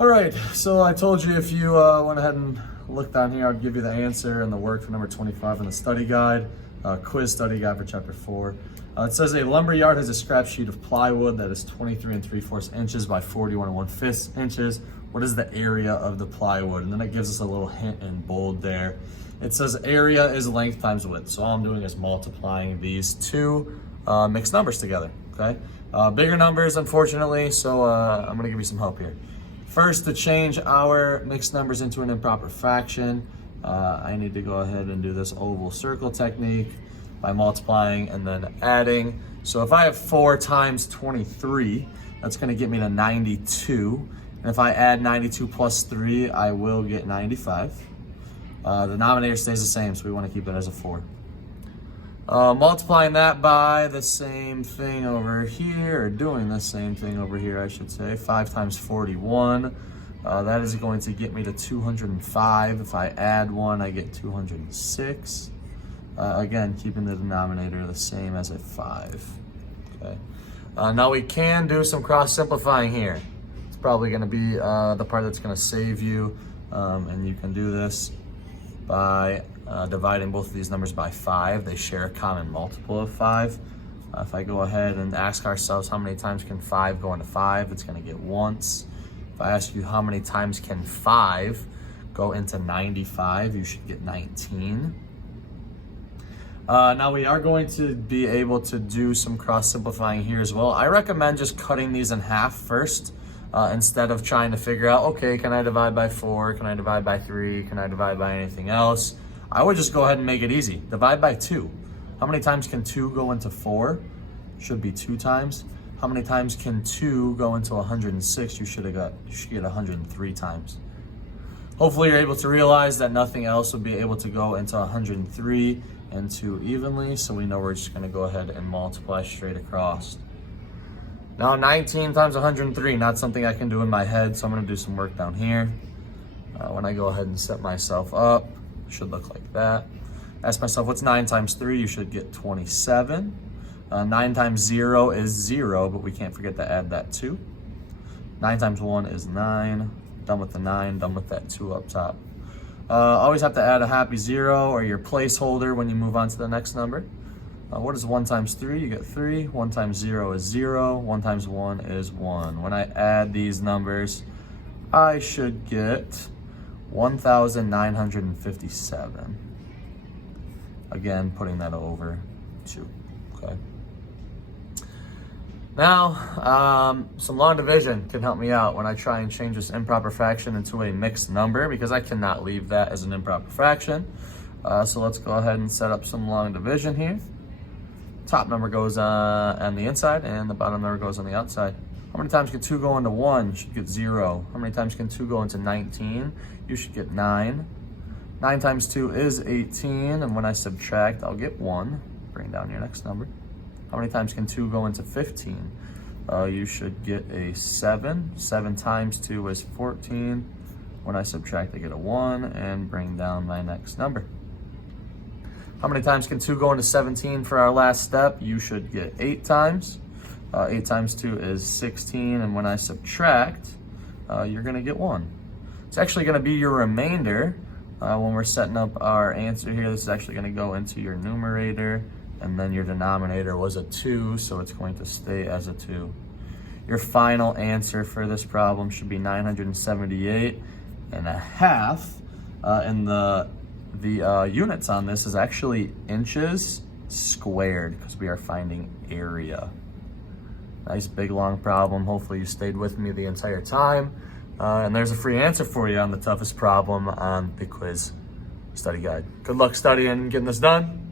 All right, so I told you if you went ahead and looked down here, I'd give you the answer and the work for number 25 in the study guide, quiz study guide for chapter 4. It says a lumber yard has a scrap sheet of plywood that is 23 3/4 inches by 41 1/5 inches. What is the area of the plywood? And then it gives us a little hint in bold there. It says area is length times width. So all I'm doing is multiplying these two mixed numbers together, okay? Bigger numbers, unfortunately, so I'm gonna give you some help here. First, to change our mixed numbers into an improper fraction, I need to go ahead and do this oval circle technique by multiplying and then adding. So if I have 4 times 23, that's gonna get me to 92. And if I add 92 plus 3, I will get 95. The denominator stays the same, so we wanna keep it as a 4. Multiplying that by the same thing over here, or doing the same thing over here, I should say, 5 times 41. That is going to get me to 205. If I add 1, I get 206. Again, keeping the denominator the same as a 5. Okay. Now we can do some cross simplifying here. It's probably going to be the part that's going to save you, and you can do this by dividing both of these numbers by 5. They share a common multiple of 5. If I go ahead and ask ourselves how many times can 5 go into 5, it's going to get once. If I ask you how many times can 5 go into 95, you should get 19. Now we are going to be able to do some cross simplifying here as well. I recommend just cutting these in half first, instead of trying to figure out, okay, can I divide by 4? Can I divide by 3? Can I divide by anything else? I would just go ahead and make it easy. Divide by 2. How many times can 2 go into 4? Should be 2 times. How many times can 2 go into 106? You should get 103 times. Hopefully you're able to realize that nothing else would be able to go into 103 and 2 evenly, so we know we're just gonna go ahead and multiply straight across. Now 19 times 103, not something I can do in my head, so I'm gonna do some work down here. When I go ahead and set myself up, it should look like that. Ask myself, what's 9 times 3? You should get 27. 9 times 0 is 0, but we can't forget to add that 2. 9 times 1 is 9. Done with the 9, done with that 2 up top. Always have to add a happy 0 or your placeholder when you move on to the next number. What is 1 times 3? You get 3. 1 times 0 is 0. 1 times 1 is 1. When I add these numbers, I should get 1,957. Again, putting that over 2. Okay. Now, some long division can help me out when I try and change this improper fraction into a mixed number, because I cannot leave that as an improper fraction. So let's go ahead and set up some long division here. Top number goes on the inside and the bottom number goes on the outside. How many times can 2 go into 1? You should get 0. How many times can 2 go into 19? You should get 9. 9 times 2 is 18, and when I subtract, I'll get 1. Bring down your next number. How many times can 2 go into 15? You should get a 7. 7 times 2 is 14. When I subtract, I get a 1, and bring down my next number. How many times can 2 go into 17 for our last step? You should get 8 times. 8 times 2 is 16, and when I subtract, you're gonna get 1. It's actually gonna be your remainder. When we're setting up our answer here, this is actually gonna go into your numerator, and then your denominator was a 2, so it's going to stay as a 2. Your final answer for this problem should be 978.5, and the units on this is actually inches squared, because we are finding area. Nice big long problem. Hopefully you stayed with me the entire time. And there's a free answer for you on the toughest problem on the quiz study guide. Good luck studying and getting this done.